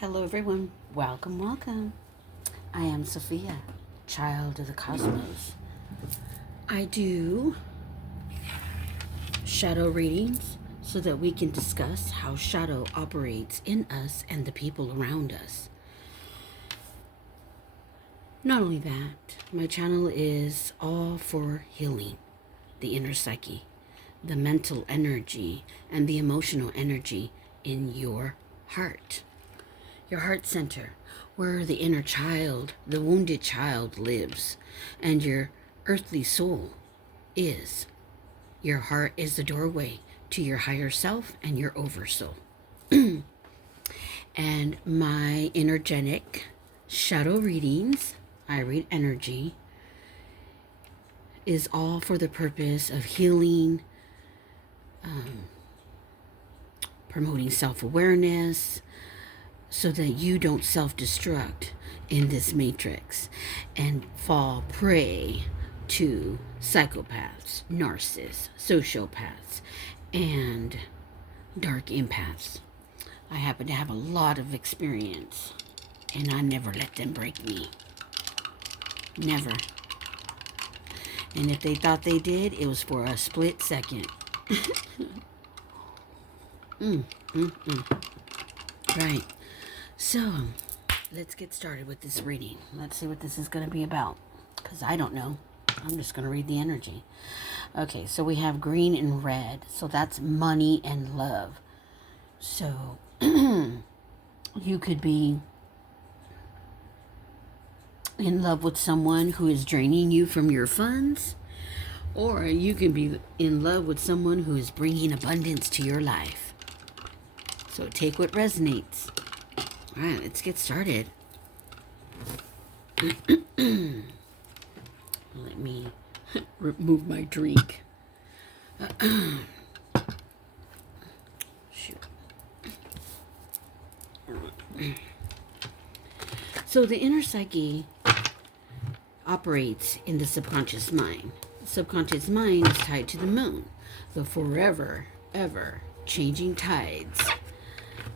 Hello, everyone. Welcome, welcome. I am Sophia, child of the cosmos. I do shadow readings so that we can discuss how shadow operates in us and the people around us. Not only that, my channel is all for healing the inner psyche, the mental energy, and the emotional energy in your heart. Your heart center, where the inner child, the wounded child lives, and your earthly soul is. Your heart is the doorway to your higher self and your oversoul. And my energetic shadow readings, I read energy, is all for the purpose of healing, promoting self-awareness, so that you don't self-destruct in this matrix and fall prey to psychopaths, narcissists, sociopaths, and dark empaths. I happen to have a lot of experience, and I never let them break me. Never. And if they thought they did, it was for a split second. Right. So, let's get started with this reading. Let's see what this is going to be about, because I don't know. I'm just going to read the energy. Okay, so we have green and red. So that's money and love. So, you could be in love with someone who is draining you from your funds, or you can be in love with someone who is bringing abundance to your life. So take what resonates. All right, let's get started. Let me remove my drink. Shoot. So the inner psyche operates in the subconscious mind. The subconscious mind is tied to the moon, the forever, ever changing tides,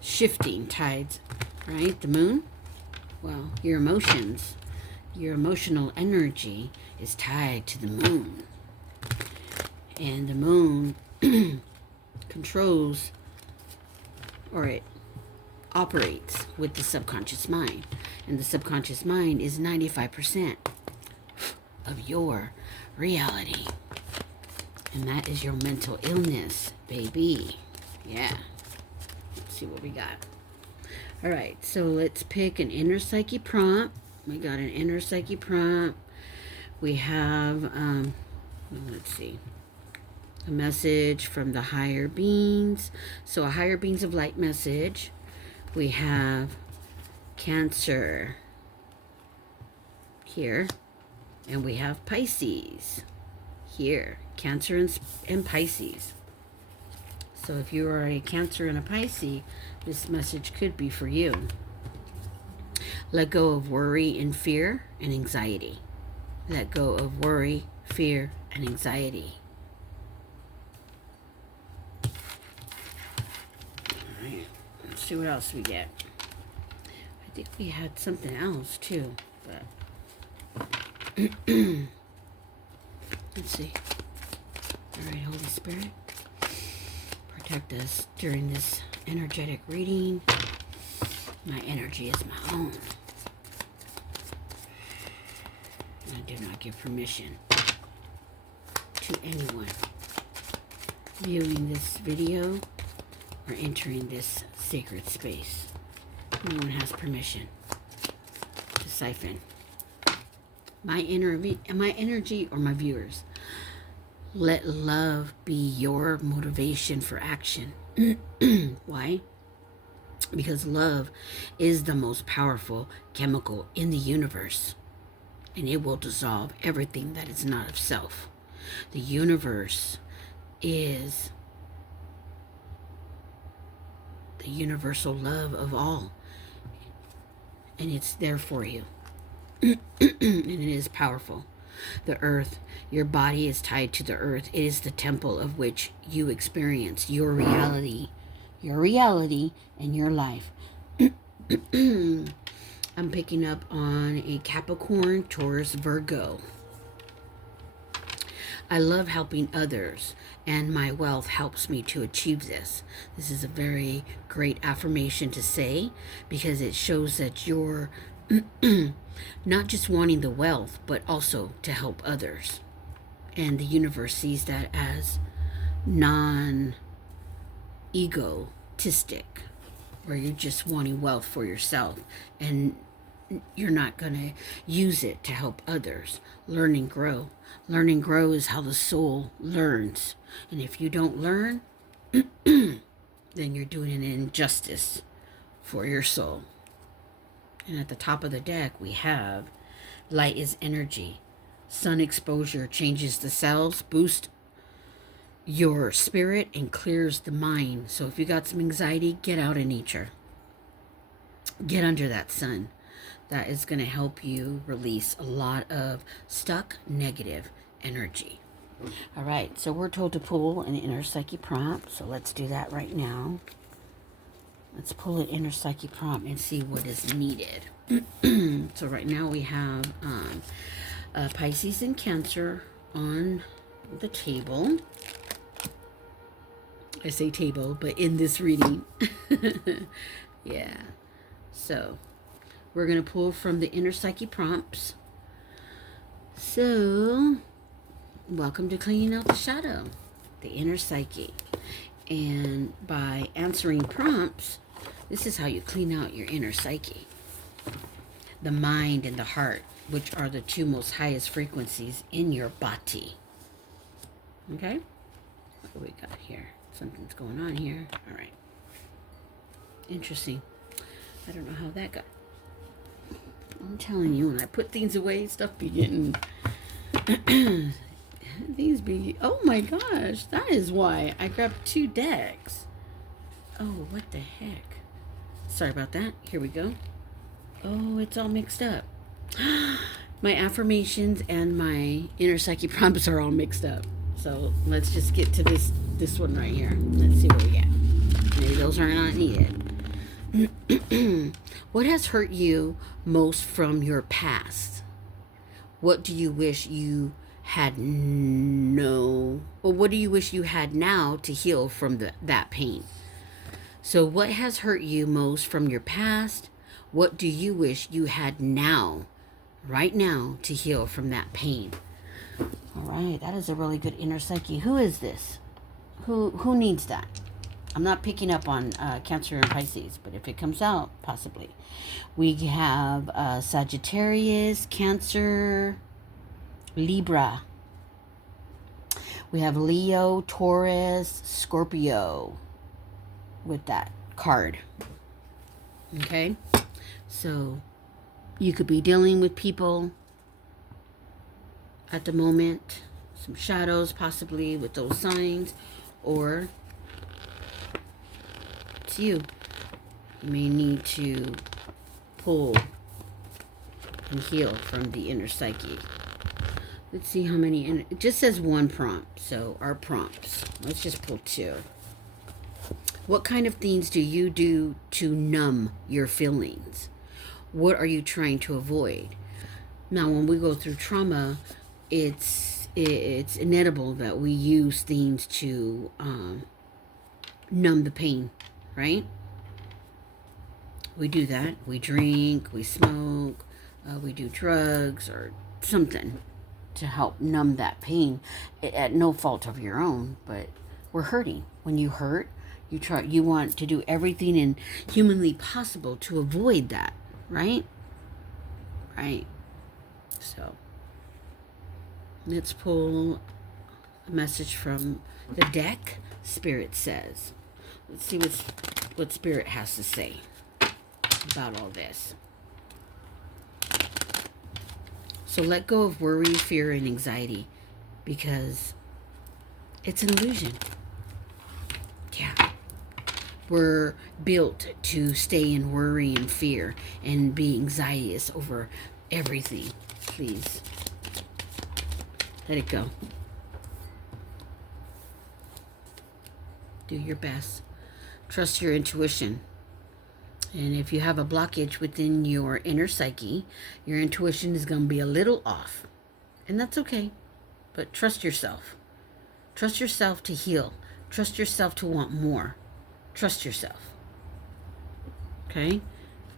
shifting tides, right? The moon? Well, your emotions, your emotional energy is tied to the moon. And the moon controls, or it operates with the subconscious mind. And the subconscious mind is 95% of your reality. And that is your mental illness, baby. Yeah. Let's see what we got. All right, so let's pick an inner psyche prompt. We got an inner psyche prompt. We have, let's see, a message from the higher beings. So a higher beings of light message. We have Cancer here, and we have Pisces here. Cancer and Pisces. So if you are a Cancer and a Pisces, this message could be for you. Let go of worry and fear and anxiety. Let go of worry, fear, and anxiety. All right, let's see what else we get. I think we had something else too, but let's see. All right, Holy Spirit, protect us during this energetic reading. My energy is my own. I do not give permission to anyone viewing this video or entering this sacred space. No one has permission to siphon my energy or my viewers. Let love be your motivation for action. Why? Because love is the most powerful chemical in the universe, and it will dissolve everything that is not of self. The universe is the universal love of all, and it's there for you. And it is powerful. The earth, your body is tied to the earth. It is the temple of which you experience your reality and your life. I'm picking up on a Capricorn, Taurus, Virgo. I love helping others, and my wealth helps me to achieve this. This is a very great affirmation to say because it shows that you're not just wanting the wealth, but also to help others. And the universe sees that as non-egotistic, where you're just wanting wealth for yourself and you're not going to use it to help others. Learn and grow. Learn and grow is how the soul learns. And if you don't learn, then you're doing an injustice for your soul. And at the top of the deck, we have light is energy. Sun exposure changes the cells, boosts your spirit, and clears the mind. So if you got some anxiety, get out in nature. Get under that sun. That is going to help you release a lot of stuck negative energy. All right, so we're told to pull an inner psyche prompt. So let's do that right now. Let's pull an inner psyche prompt and see what is needed. So right now we have Pisces and Cancer on the table. I say table, but in this reading. Yeah. So we're going to pull from the inner psyche prompts. So, welcome to Cleaning Out the Shadow, the inner psyche. And by answering prompts, this is how you clean out your inner psyche. The mind and the heart, which are the two most highest frequencies in your body. Okay? What do we got here? Something's going on here. All right. Interesting. I don't know how that got. I'm telling you, when I put things away, stuff be getting. These be. Oh my gosh, that is why I grabbed 2 decks. Oh, what the heck? Sorry about that. Here we go. Oh, it's all mixed up. My affirmations and my inner psyche prompts are all mixed up. So let's just get to this one right here. Let's see what we get. Maybe those are not needed. What has hurt you most from your past? What do you wish you had what do you wish you had now to heal from that pain? So what has hurt you most from your past? What do you wish you had now, right now, to heal from that pain? All right, that is a really good inner psyche. Who is this? Who needs that? I'm not picking up on Cancer and Pisces, but if it comes out, possibly. We have Sagittarius, Cancer, Libra. We have Leo, Taurus, Scorpio with that card. Okay? So you could be dealing with people at the moment, some shadows possibly with those signs, or it's you. You may need to pull and heal from the inner psyche. Let's see how many. It just says 1 prompt, so our prompts. Let's just pull 2. What kind of things do you do to numb your feelings? What are you trying to avoid? Now, when we go through trauma, it's inevitable that we use things to numb the pain, right? We do that. We drink, we smoke, we do drugs or something to help numb that pain at no fault of your own, but we're hurting. When you hurt, you want to do everything in humanly possible to avoid that, right? Right. So let's pull a message from the deck. Spirit says. Let's see what Spirit has to say about all this. So let go of worry, fear, and anxiety because it's an illusion. Yeah. We're built to stay in worry and fear and be anxious over everything. Please let it go. Do your best. Trust your intuition. And if you have a blockage within your inner psyche, your intuition is going to be a little off. And that's okay. But trust yourself. Trust yourself to heal. Trust yourself to want more. Trust yourself. Okay?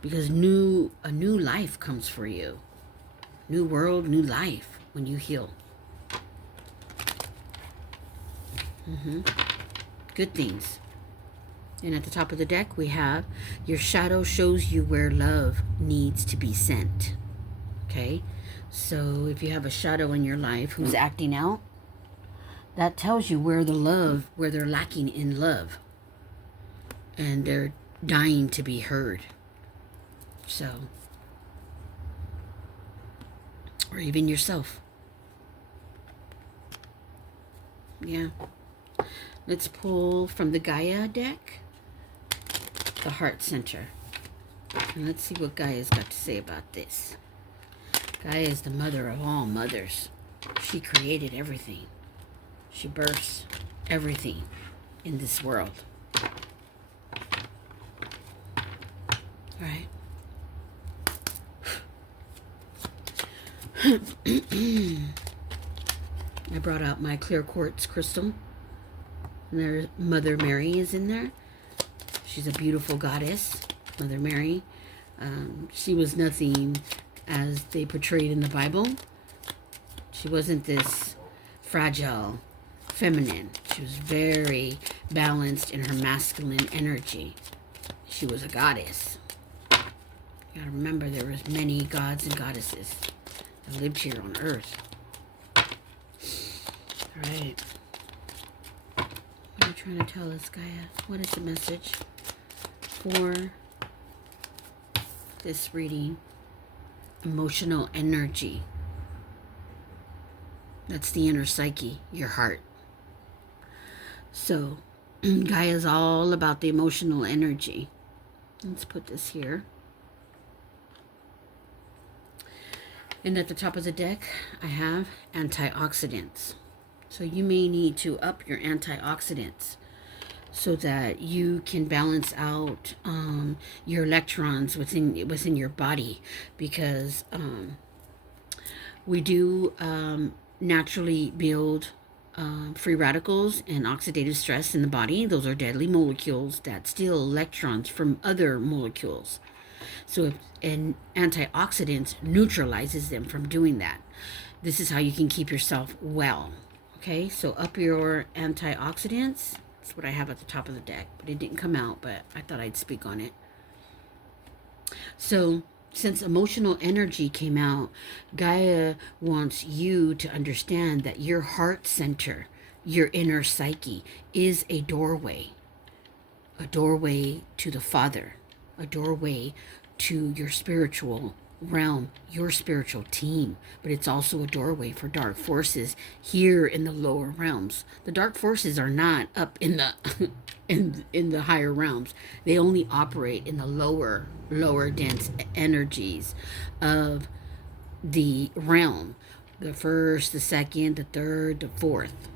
Because a new life comes for you. New world, new life when you heal. Good things. And at the top of the deck, we have your shadow shows you where love needs to be sent. Okay? So if you have a shadow in your life who's acting out, that tells you where they're lacking in love. And they're dying to be heard. So, or even yourself. Yeah. Let's pull from the Gaia deck, the heart center. And let's see what Gaia's got to say about this. Gaia is the mother of all mothers. She created everything. She births everything in this world. All right. I brought out my clear quartz crystal. And there's Mother Mary is in there. She's a beautiful goddess, Mother Mary. She was nothing as they portrayed in the Bible. She wasn't this fragile, feminine. She was very balanced in her masculine energy. She was a goddess. You gotta remember there was many gods and goddesses that lived here on Earth. All right. What are you trying to tell us, Gaia? What is the message for this reading? Emotional energy. That's the inner psyche, your heart. So, Gaia is all about the emotional energy. Let's put this here. And at the top of the deck, I have antioxidants. So you may need to up your antioxidants so that you can balance out your electrons within your body, because we do naturally build free radicals and oxidative stress in the body. Those are deadly molecules that steal electrons from other molecules. So and antioxidants neutralizes them from doing that. This is how you can keep yourself well. Okay, so up your antioxidants. That's what I have at the top of the deck, but it didn't come out, but I thought I'd speak on it. So since emotional energy came out, Gaia wants you to understand that your heart center, your inner psyche, is a doorway to the Father, a doorway to your spiritual realm, your spiritual team, but it's also a doorway for dark forces here in the lower realms. The dark forces are not up in the in the higher realms. They only operate in the lower dense energies of the realm. The first, the second, the third, the fourth.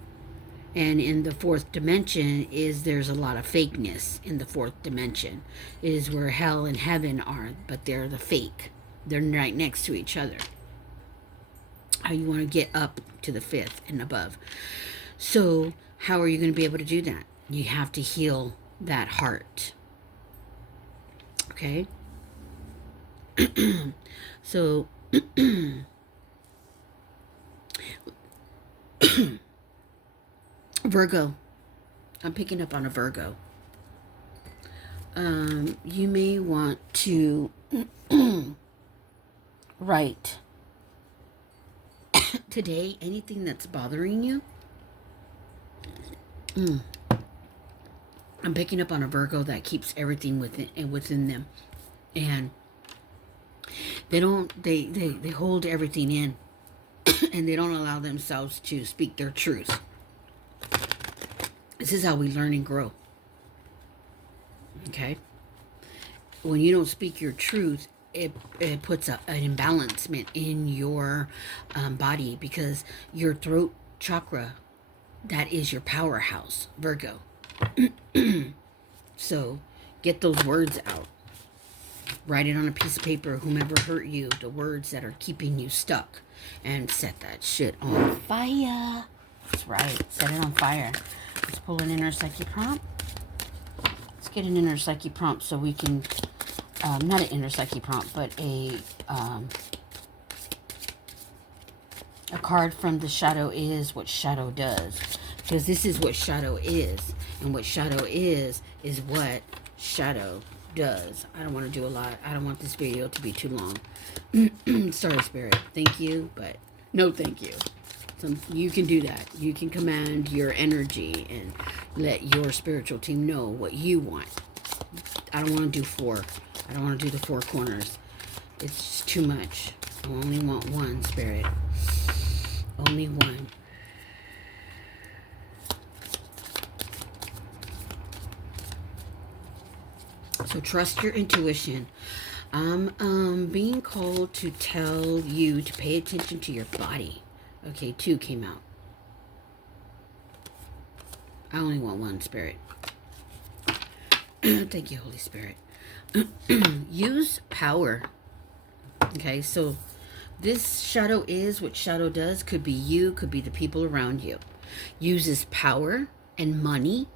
And in the fourth dimension there's a lot of fakeness in the fourth dimension. It is where hell and heaven are, but they're the fake. They're right next to each other. How you want to get up to the fifth and above. So how are you going to be able to do that? You have to heal that heart. Okay? So Virgo. I'm picking up on a Virgo. You may want to write today anything that's bothering you. I'm picking up on a Virgo that keeps everything within them, and they hold everything in, and they don't allow themselves to speak their truth. This is how we learn and grow. Okay? When you don't speak your truth, it puts an imbalancement in your body, because your throat chakra, that is your powerhouse, Virgo. So get those words out. Write it on a piece of paper, whomever hurt you, the words that are keeping you stuck, and set that shit on fire. That's right. Set it on fire. Let's pull an inner psyche prompt. Let's get an inner psyche prompt so we can, not an inner psyche prompt, but a card from the shadow is what shadow does. Because this is what shadow is. And what shadow is what shadow does. I don't want to do a lot. I don't want this video to be too long. Sorry, Spirit. Thank you, but no thank you. You can do that. You can command your energy and let your spiritual team know what you want. I don't want to do four. I don't want to do the four corners. It's just too much. I only want one, Spirit. Only one. So trust your intuition. I'm being called to tell you to pay attention to your body. Okay, 2 came out. I only want one, Spirit. Thank you, Holy Spirit. Use power. Okay, so this shadow is what shadow does. Could be you, could be the people around you. Uses power and money.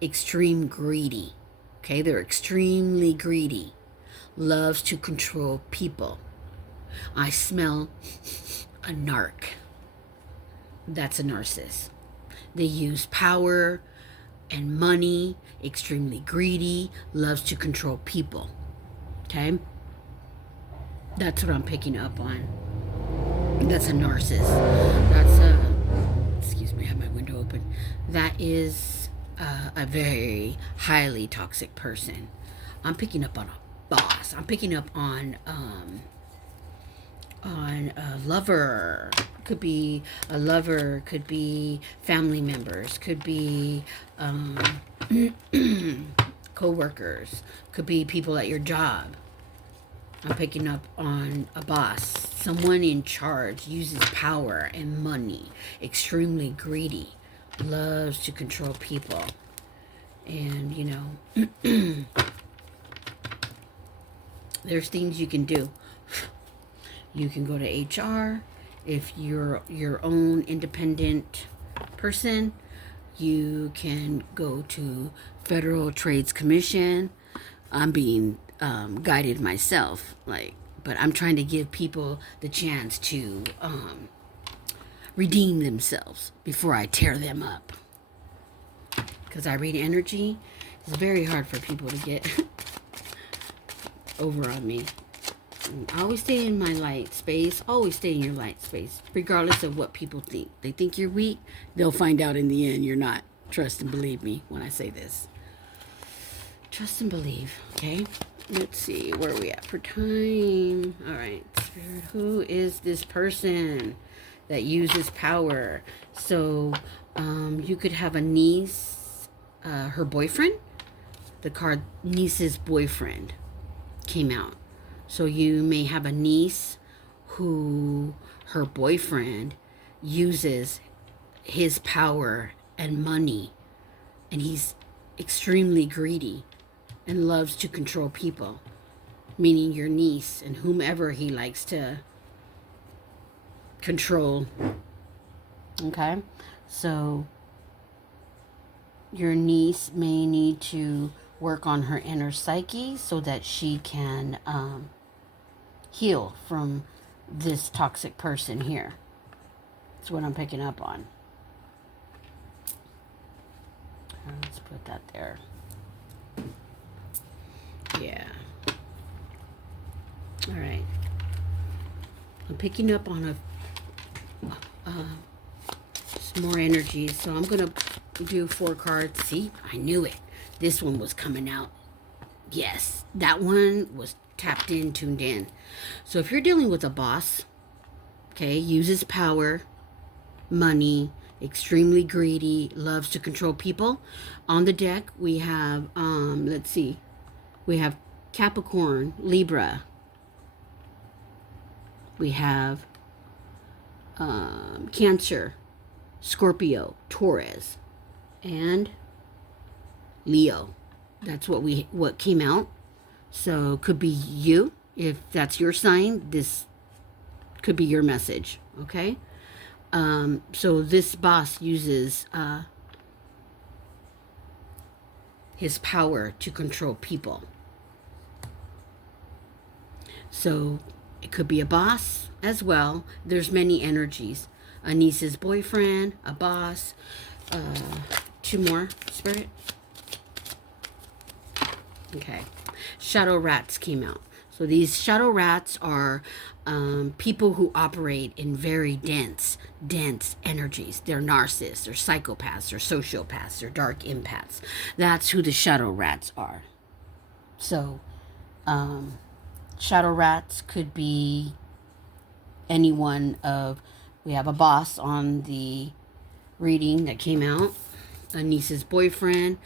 Extreme greedy. Okay, they're extremely greedy. Loves to control people. I smell a narc. That's a narcissist. They use power and money. Extremely greedy. Loves to control people. Okay? That's what I'm picking up on. That's a narcissist. That's a... Excuse me, I have my window open. That is a very highly toxic person. I'm picking up on a boss. I'm picking up on a lover. Could be a lover. Could be family members. Could be co-workers. Could be people at your job. I'm picking up on a boss. Someone in charge. Uses power and money. Extremely greedy. Loves to control people. And, you know, there's things you can do. You can go to HR. If you're your own independent person, you can go to Federal Trades Commission. I'm being guided myself, but I'm trying to give people the chance to redeem themselves before I tear them up. Because I read energy. It's very hard for people to get over on me. I always stay in my light space. Always stay in your light space. Regardless of what people think. They think you're weak. They'll find out in the end you're not. Trust and believe me when I say this. Trust and believe. Okay? Let's see. Where are we at for time? Alright. Spirit, who is this person that uses power? So, you could have a niece. Her boyfriend. The card niece's boyfriend came out. So you may have a niece who her boyfriend uses his power and money, and he's extremely greedy and loves to control people, meaning your niece and whomever he likes to control. Okay? So your niece may need to work on her inner psyche so that she can heal from this toxic person here. That's what I'm picking up on. Let's put that there. Yeah. All right. I'm picking up on some more energy, so I'm going to do 4 cards. See, I knew it. This one was coming out. Yes, that one was tapped in, tuned in. So if you're dealing with a boss, okay, uses power, money, extremely greedy, loves to control people. On the deck, we have, let's see, we have Capricorn, Libra. We have Cancer, Scorpio, Taurus, and Leo. That's what came out. So could be you. If that's your sign, this could be your message. Okay. So this boss uses his power to control people. So it could be a boss as well. There's many energies. A niece's boyfriend, a boss, two more, Spirit. Okay. Shadow rats came out. So these shadow rats are people who operate in very dense energies. They're narcissists, they're psychopaths, they're sociopaths, they're dark empaths. That's who the shadow rats are. So shadow rats could be anyone of, we have a boss on the reading that came out, a niece's boyfriend,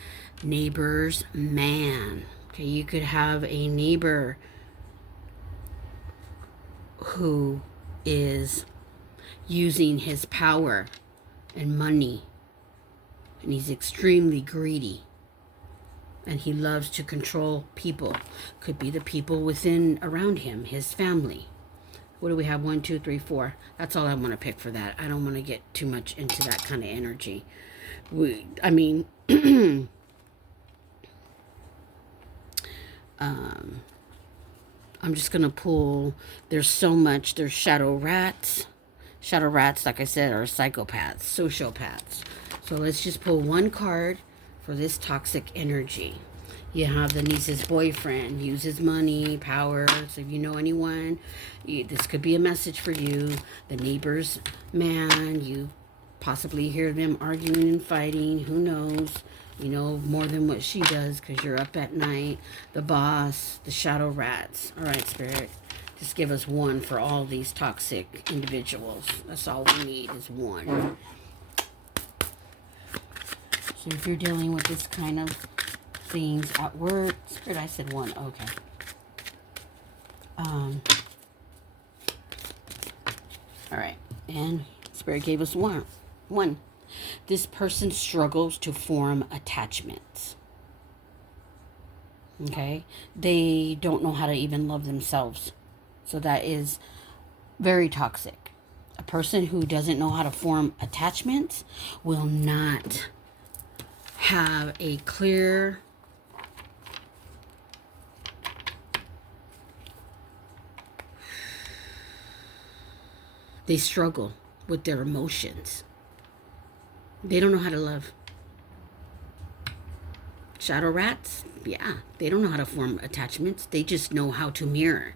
neighbor's man. Okay, you could have a neighbor who is using his power and money, and he's extremely greedy, and he loves to control people. Could be the people within around him, his family. What do we have? 1, 2, 3, 4. That's all I want to pick for that. I don't want to get too much into that kind of energy. I'm just going to pull. There's so much. There's shadow rats. Shadow rats, like I said, are psychopaths, sociopaths. So let's just pull one card for this toxic energy. You have the niece's boyfriend, uses money, power. So if you know anyone, this could be a message for you. The neighbor's man, you possibly hear them arguing and fighting. Who knows? You know more than what she does because you're up at night. The boss, the shadow rats. All right, Spirit. Just give us one for all these toxic individuals. That's all we need is one. So if you're dealing with this kind of things at work, Spirit, I said one. Okay. All right. And Spirit gave us one. This person struggles to form attachments. Okay? They don't know how to even love themselves. So that is very toxic. A person who doesn't know how to form attachments will not have a clear they struggle with their emotions. They don't know how to love. Shadow rats, yeah, they don't know how to form attachments. They just know how to mirror.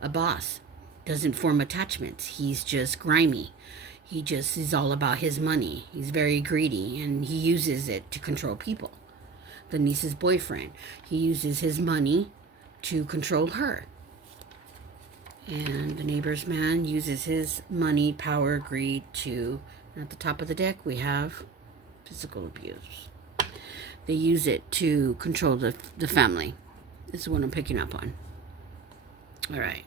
A boss doesn't form attachments. He's just grimy. He just is all about his money. He's very greedy, and he uses it to control people. The niece's boyfriend, he uses his money to control her. And the neighbor's man uses his money, power, greed to... At the top of the deck, we have physical abuse. They use it to control the family. This is what I'm picking up on. All right.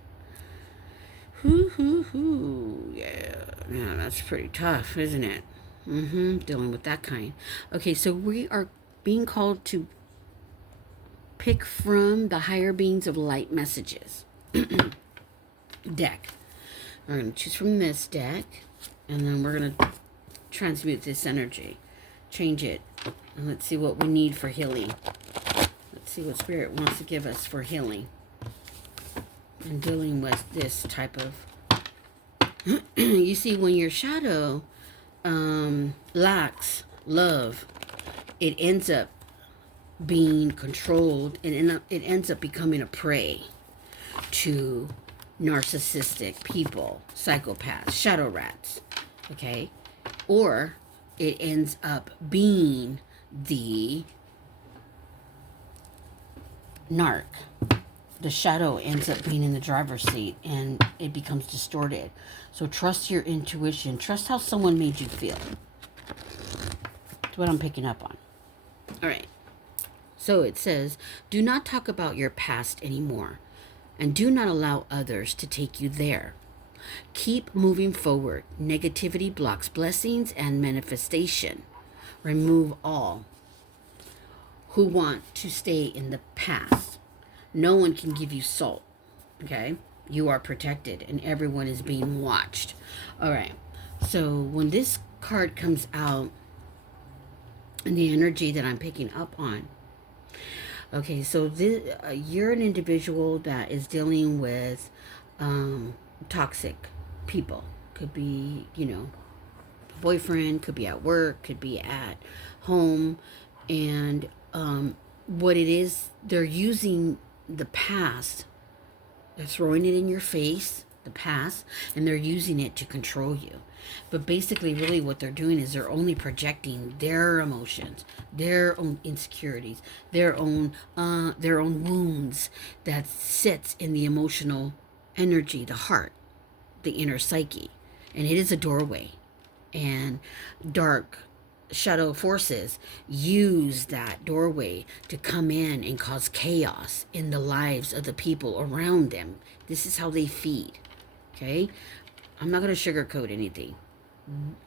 Yeah, that's pretty tough, isn't it? Dealing with that kind. Okay, so we are being called to pick from the higher beings of light messages. Deck. We're going to choose from this deck. And then we're going to transmute this energy. Change it. And let's see what we need for healing. Let's see what Spirit wants to give us for healing. And dealing with this type of... You see, when your shadow lacks love, it ends up being controlled. And it ends up becoming a prey to narcissistic people, psychopaths, shadow rats. Okay, or it ends up being the narc. The shadow ends up being in the driver's seat and it becomes distorted. So trust your intuition. Trust how someone made you feel. That's what I'm picking up on. All right. So it says, do not talk about your past anymore, and do not allow others to take you there. Keep moving forward. Negativity blocks blessings and manifestation. Remove all who want to stay in the past. No one can give you salt. Okay? You are protected and everyone is being watched. All right. So when this card comes out and the energy that I'm picking up on, okay, so this, you're an individual that is dealing with toxic people. Could be, boyfriend, could be at work, could be at home. And what it is, they're using the past, they're throwing it in your face, the past, and they're using it to control you. But basically, really what they're doing is they're only projecting their emotions, their own insecurities, their own wounds that sits in the emotional energy, the heart, the inner psyche. And it is a doorway. And dark shadow forces use that doorway to come in and cause chaos in the lives of the people around them. This is how they feed. Okay? I'm not going to sugarcoat anything.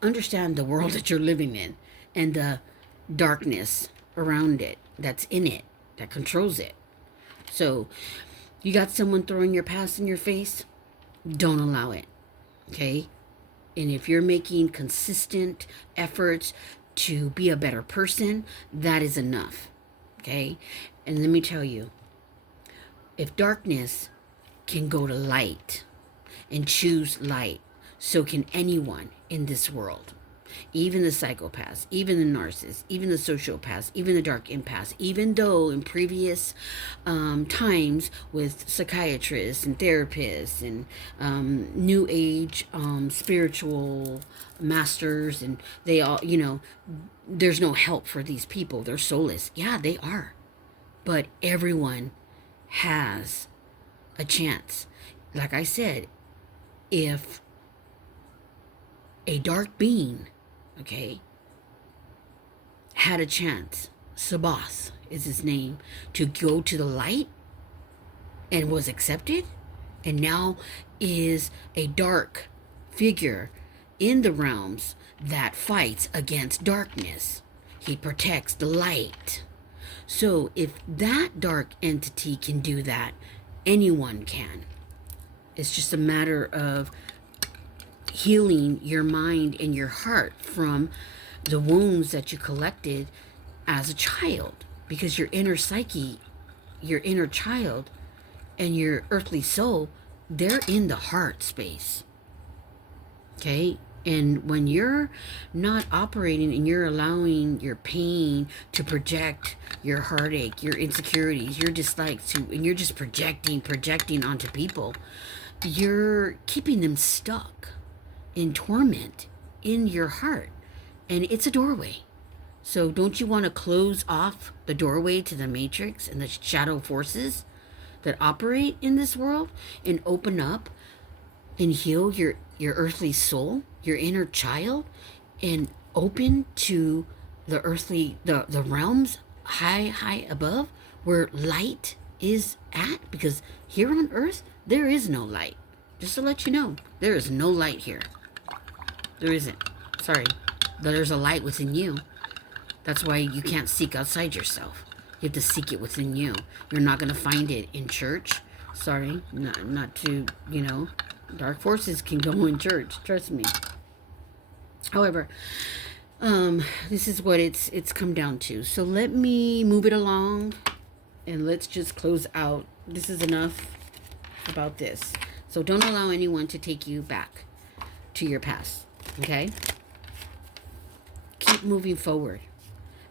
Understand the world that you're living in and the darkness around it, that's in it, that controls it. So, you got someone throwing your past in your face? Don't allow it. Okay? And if you're making consistent efforts to be a better person, that is enough. Okay? And let me tell you, if darkness can go to light and choose light, so can anyone in this world. Even the psychopaths, even the narcissists, even the sociopaths, even the dark empaths, even though in previous times with psychiatrists and therapists and new age spiritual masters, and they all, there's no help for these people. They're soulless. Yeah, they are. But everyone has a chance. Like I said, if a dark being, okay, had a chance, Sabas is his name, to go to the light and was accepted, and now is a dark figure in the realms that fights against darkness. He protects the light. So if that dark entity can do that, anyone can. It's just a matter of healing your mind and your heart from the wounds that you collected as a child, because your inner psyche, your inner child, and your earthly soul, they're in the heart space. Okay? And when you're not operating and you're allowing your pain to project your heartache, your insecurities, your dislikes to, and you're just projecting onto people, you're keeping them stuck in torment in your heart. And it's a doorway. So don't you want to close off the doorway to the matrix and the shadow forces that operate in this world, and open up and heal your earthly soul, your inner child, and open to the earthly, the realms high above where light is at? Because here on earth there is no light. Just to let you know, there is no light here. There isn't. Sorry. But there's a light within you. That's why you can't seek outside yourself. You have to seek it within you. You're not going to find it in church. Sorry. Not to, dark forces can go in church. Trust me. However, this is what it's come down to. So let me move it along and let's just close out. This is enough about this. So don't allow anyone to take you back to your past. Okay? Keep moving forward,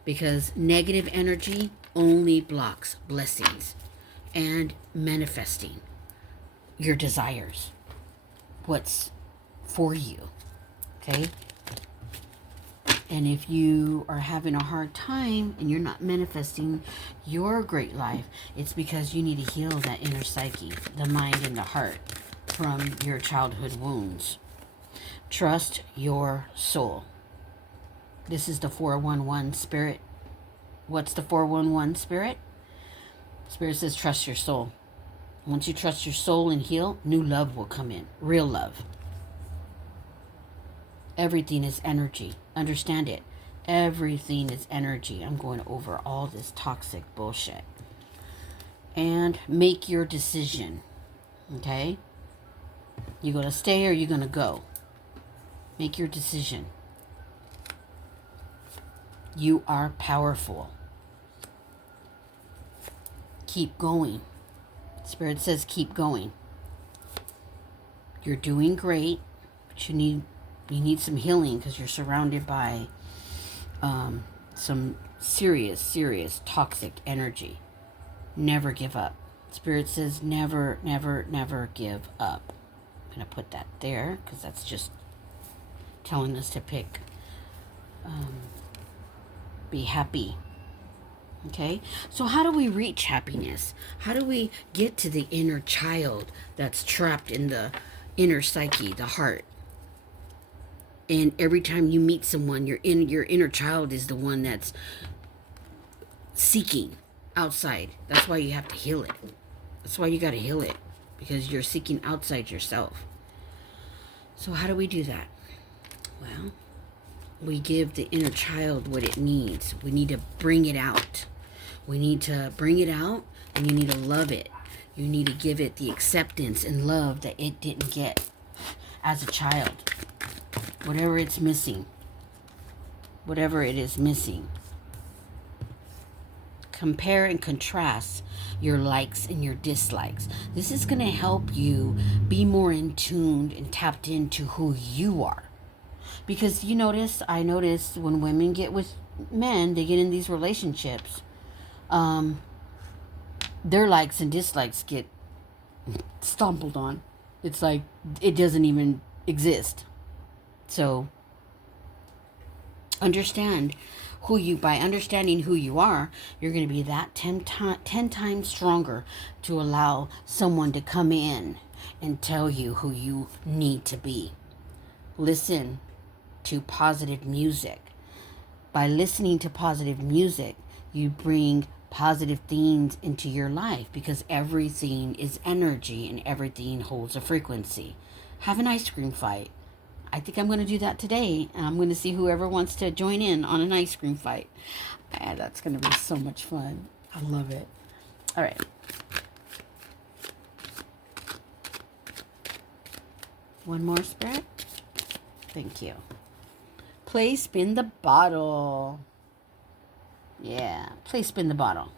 because negative energy only blocks blessings and manifesting your desires, what's for you. Okay? And if you are having a hard time and you're not manifesting your great life, it's because you need to heal that inner psyche, the mind and the heart, from your childhood wounds. Trust your soul. This is the 411 spirit. What's the 411 spirit? Spirit says trust your soul. Once you trust your soul and heal, new love will come in. Real love. Everything is energy. Understand it. Everything is energy. I'm going over all this toxic bullshit. and make your decision. Okay? You going to stay or you going to go? Make your decision. You are powerful. Keep going. Spirit says keep going. You're doing great, but you need some healing because you're surrounded by some serious toxic energy. Never give up. Spirit says never give up. I'm going to put that there because that's just telling us to pick. Be happy. Okay, so how do we reach happiness? How do we get to the inner child that's trapped in the inner psyche, the heart? And every time you meet someone, your inner child is the one that's seeking outside. That's why you have to heal it. That's why you got to heal it, because you're seeking outside yourself. So how do we do that? Well, we give the inner child what it needs. We need to bring it out. We need to bring it out, and you need to love it. You need to give it the acceptance and love that it didn't get as a child. Whatever it's missing. Whatever it is missing. Compare and contrast your likes and your dislikes. This is going to help you be more in tuned and tapped into who you are. Because I notice when women get with men, they get in these relationships, their likes and dislikes get stumbled on. It's like it doesn't even exist. So by understanding who you are, you're going to be that 10 times stronger to allow someone to come in and tell you who you need to be. Listen to positive music. By listening to positive music, you bring positive things into your life, because everything is energy and everything holds a frequency. Have an ice cream fight. I think I'm going to do that today, and I'm going to see whoever wants to join in on an ice cream fight. That's going to be so much fun. I love it. All right. One more, Spirit. Thank you. Play spin the bottle. Yeah, play spin the bottle.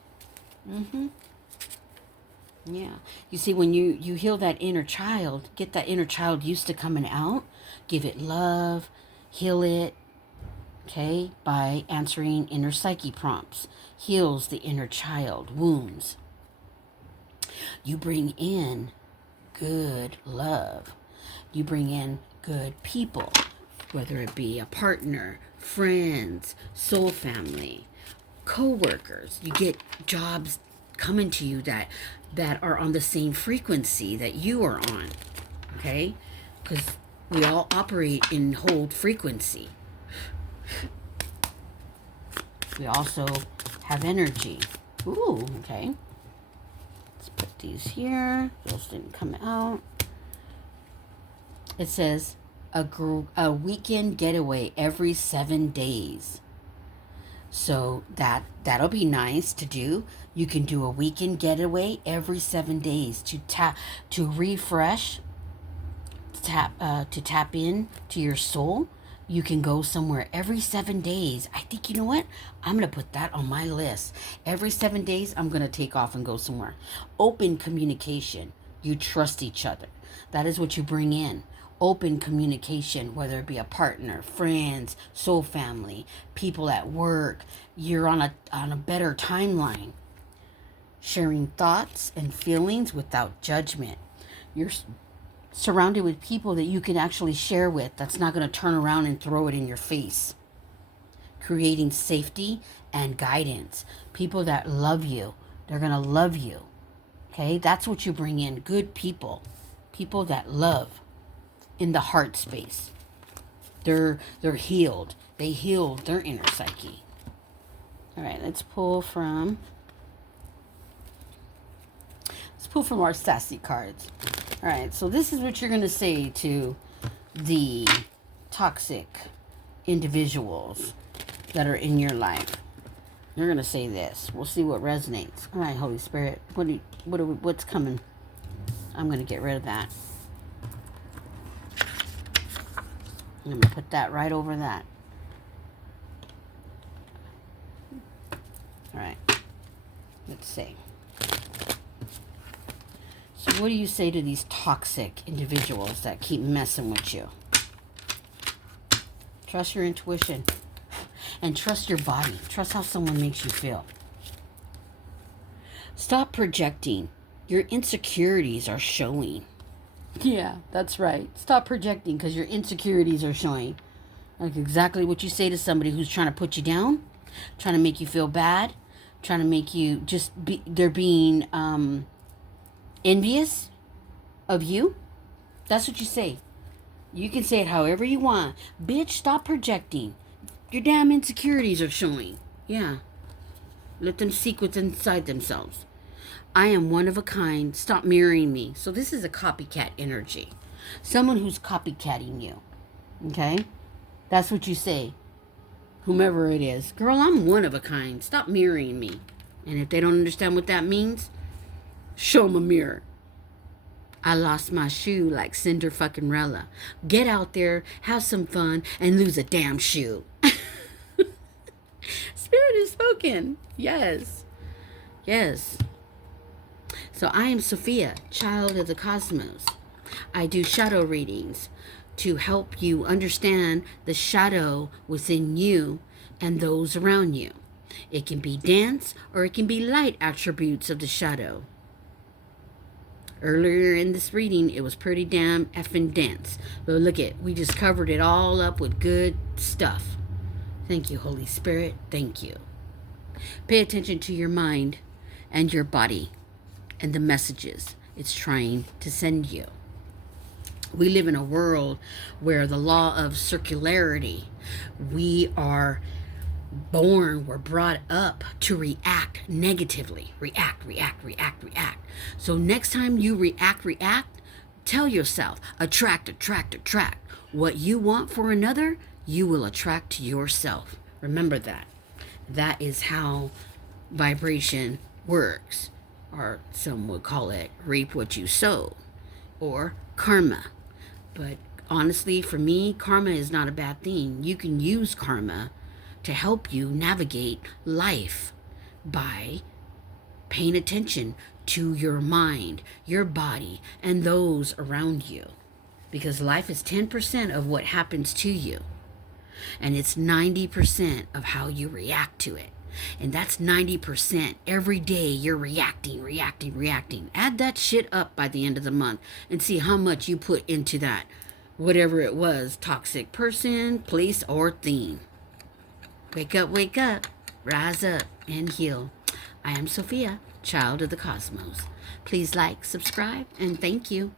Yeah. You see, when you heal that inner child, get that inner child used to coming out, give it love, heal it, okay, by answering inner psyche prompts. Heals the inner child wounds. You bring in good love. You bring in good people, whether it be a partner, friends, soul family, co-workers. You get jobs coming to you that are on the same frequency that you are on, okay? Because we all operate in hold frequency. We also have energy. Ooh, okay. Let's put these here. Those didn't come out. It says a weekend getaway every 7 days. So that'll be nice to do. You can do a weekend getaway every 7 days to refresh, to tap in to your soul. You can go somewhere every 7 days. I think, you know what? I'm going to put that on my list. Every 7 days, I'm going to take off and go somewhere. Open communication. You trust each other. That is what you bring in. Open communication, whether it be a partner, friends, soul family, people at work. You're on a better timeline. Sharing thoughts and feelings without judgment. You're surrounded with people that you can actually share with. That's not going to turn around and throw it in your face. Creating safety and guidance. People that love you. They're going to love you. Okay? That's what you bring in. Good people. People that love. In the heart space. They're healed. They healed their inner psyche. All right, let's pull from our sassy cards. All right, so this is what you're going to say to the toxic individuals that are in your life. You're going to say this. We'll see what resonates. All right, Holy Spirit. What's coming? I'm going to get rid of that. I'm going to put that right over that. All right. Let's see. So what do you say to these toxic individuals that keep messing with you? Trust your intuition. And trust your body. Trust how someone makes you feel. Stop projecting. Your insecurities are showing. Yeah, that's right. Stop projecting because your insecurities are showing. Like exactly what you say to somebody who's trying to put you down, trying to make you feel bad, trying to make you just be, they're being envious of you. That's what you say. You can say it however you want. Bitch, stop projecting. Your damn insecurities are showing. Yeah. Let them seek what's inside themselves. I am one of a kind. Stop mirroring me. So this is a copycat energy. Someone who's copycatting you. Okay? That's what you say. Whomever it is. Girl, I'm one of a kind. Stop mirroring me. And if they don't understand what that means, show them a mirror. I lost my shoe like Cinder fucking Rella. Get out there, have some fun, and lose a damn shoe. Spirit is spoken. Yes. Yes. So I am Sophia, child of the cosmos. I do shadow readings to help you understand the shadow within you and those around you. It can be dense or it can be light attributes of the shadow. Earlier in this reading, it was pretty damn effing dense. But look it, we just covered it all up with good stuff. Thank you, Holy Spirit. Thank you. Pay attention to your mind and your body and the messages it's trying to send you. We live in a world where the law of circularity, we are we're brought up to react negatively. React. So next time you react, tell yourself, attract. What you want for another, you will attract to yourself. Remember that. That is how vibration works. Or some would call it reap what you sow. Or karma. But honestly, for me, karma is not a bad thing. You can use karma to help you navigate life by paying attention to your mind, your body, and those around you. Because life is 10% of what happens to you. And it's 90% of how you react to it. And that's 90%. Every day you're reacting. Add that shit up by the end of the month and see how much you put into that. Whatever it was, toxic person, place, or thing. Wake up, rise up, and heal. I am Sophia, child of the cosmos. Please like, subscribe, and thank you.